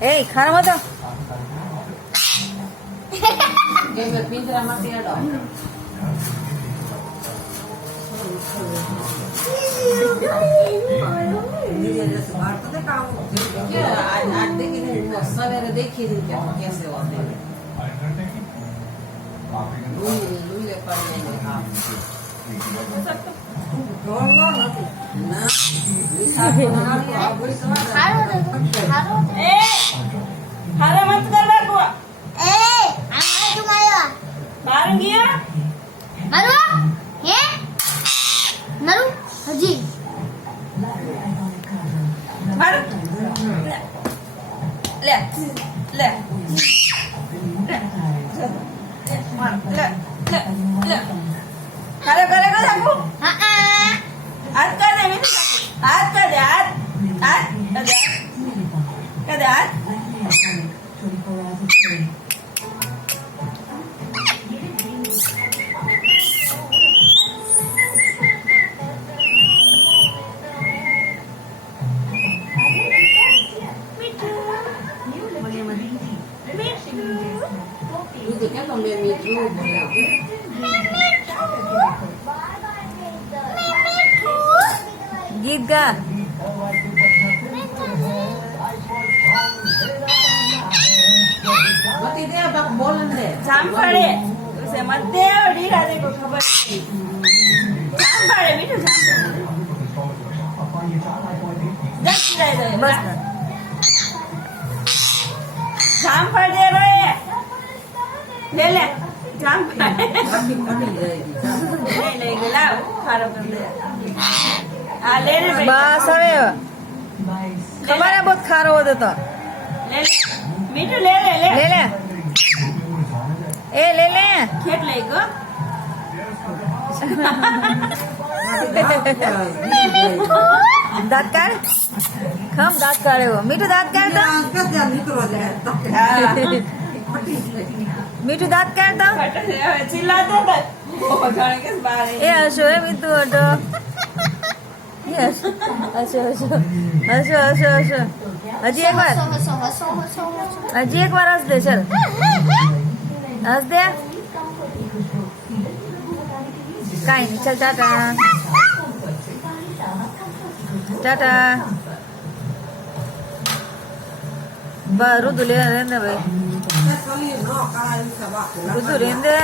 એ ખાવા તો પિંજરામાં તેડો आज देखी सवेरे देखी थी क्या कैसे होते हैं लूले पड़ जाएंगे आप ખાવા મત કર બાપુ એ આ તું મારો બહાર ગયા મારો હે મારું હજી માર લે લે માર લે લે લે કરે કરે કરે આપો હા આ હાથ કર દે મીઠું હાથ કર દે હાથ હાથ કર દે હાથ मुझे क्या तुम मेरे मीठू बोला गीत गा मत दे बाप बोलन दे जामफळे उसे मत दे और ढीला दे को खबर नहीं जामफळे मीठू जामफळे बस जामफळ दे रे ले ले जामफळ ले ले लाओ खारो कर दे आ ले रे बस હવે ખબર હે बहुत ખારો હોતો તો ले ले मीठू ले ले ले ले ए ले ले खेत ले गो दांत काढ खम दांत काढ्यो मीठू दांत काढ मीठू दांत काढ चिल्लाते ए हसो ए मीठू हटो हसो हसो हसो हसो हसो हजी एक बार हजी एक बार हस दे चल हस दे काय नहीं चल टाटा टाटा बारू दुले रहने भाई रुदु रहने